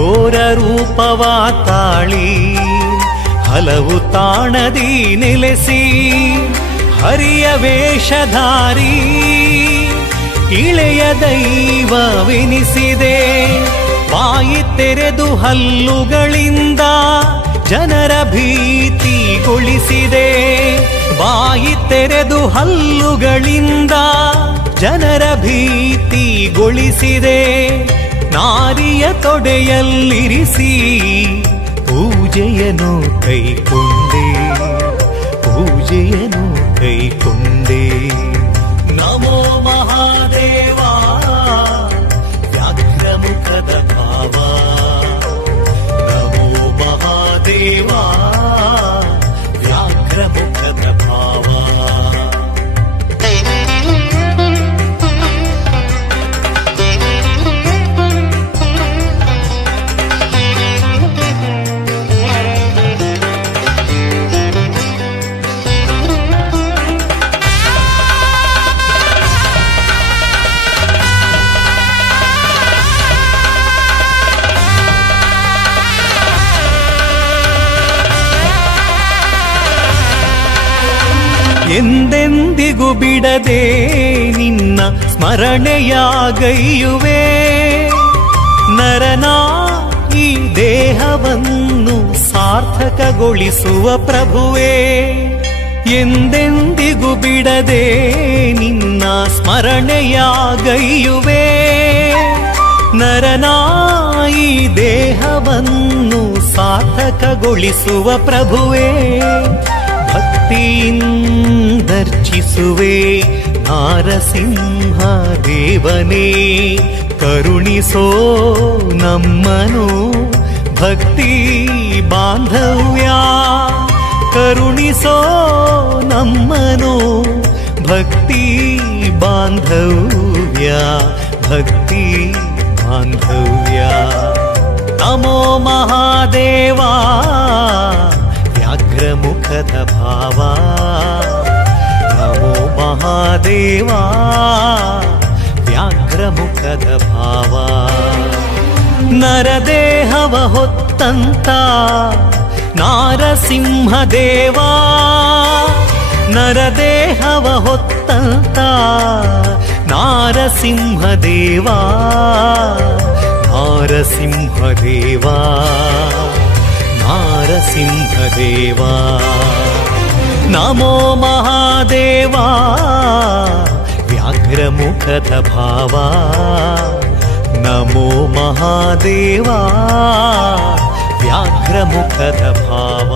ಘೋರ ರೂಪವ ತಾಳಿ ಹಲವು ತಾಣದಿ ನೆಲೆಸಿ ಹರಿಯ ವೇಷಧಾರಿ ಇಳೆಯ ದೈವವೆನಿಸಿದೆ. ಬಾಯಿ ತೆರೆದು ಹಲ್ಲುಗಳಿಂದ ಜನರ ಭೀತಿಗೊಳಿಸಿದೆ. ಬಾಯಿ ತೆರೆದು ಹಲ್ಲುಗಳಿಂದ ಜನರ ಭೀತಿಗೊಳಿಸಿದೆ. ನಾರಿಯ ತೊಡೆಯಲ್ಲಿರಿಸಿ ಪೂಜೆಯನ್ನು ಕೈಕೊಂಡೆ, ಪೂಜೆಯನ್ನು ಕೈಕೊಂಡೆ. ನಮೋ ಮಹಾದೇವ ವ್ಯಾಘ್ರಮುಖದ ಭಾವ, ನಮೋ ಮಹಾದೇವ ವ್ಯಾಘ್ರಮುಖದ ಭಾವ. ಎಂದೆಂದಿಗೂ ಬಿಡದೆ ನಿನ್ನ ಸ್ಮರಣೆಯಾಗೈಯುವೆ. ನರನ ಈ ದೇಹವನ್ನು ಸಾರ್ಥಕಗೊಳಿಸುವ ಪ್ರಭುವೇ. ಎಂದೆಂದಿಗೂ ಬಿಡದೆ ನಿನ್ನ ಸ್ಮರಣೆಯಾಗೈಯುವೆ. ನರನ ಈ ದೇಹವನ್ನು ಸಾರ್ಥಕಗೊಳಿಸುವ ಪ್ರಭುವೇ. ಭಕ್ತಿಯಿಂದರ್ಚಿಸುವೆ ನಾರಸಿಂಹ ದೇವನೇ, ಕರುಣಿಸೋ ನಮ್ಮನು ಭಕ್ತಿ ಬಾಂಧವ್ಯ. ಕರುಣಿಸೋ ನಮ್ಮನು ಭಕ್ತಿ ಬಾಂಧವ್ಯ, ಭಕ್ತಿ ಬಾಂಧವ್ಯ. ನಮೋ ಮಹಾದೇವ ವ್ಯಾಘ್ರಮುಖದ ಭಾವ, ನಮೋ ಮಹಾದೇವ ವ್ಯಾಘ್ರಮುಖದ ಭಾವ. ನರದೇಹವ ಹೊತ್ತಂತ ನಾರಸಿಂಹದೇವ, ನರದೇಹವ ಹೊತ್ತಂತ ನಾರಸಿಂಹದೇವ, ನಾರಸಿಂಹದೇವ, ನಾರಸಿಂಹದೇವ. ನಮೋ ಮಹಾದೇವ ವ್ಯಾಘ್ರಮುಖದ ಭಾವ, ನಮೋ ಮಹಾದೇವ ವ್ಯಾಘ್ರಮುಖದ ಭಾವ.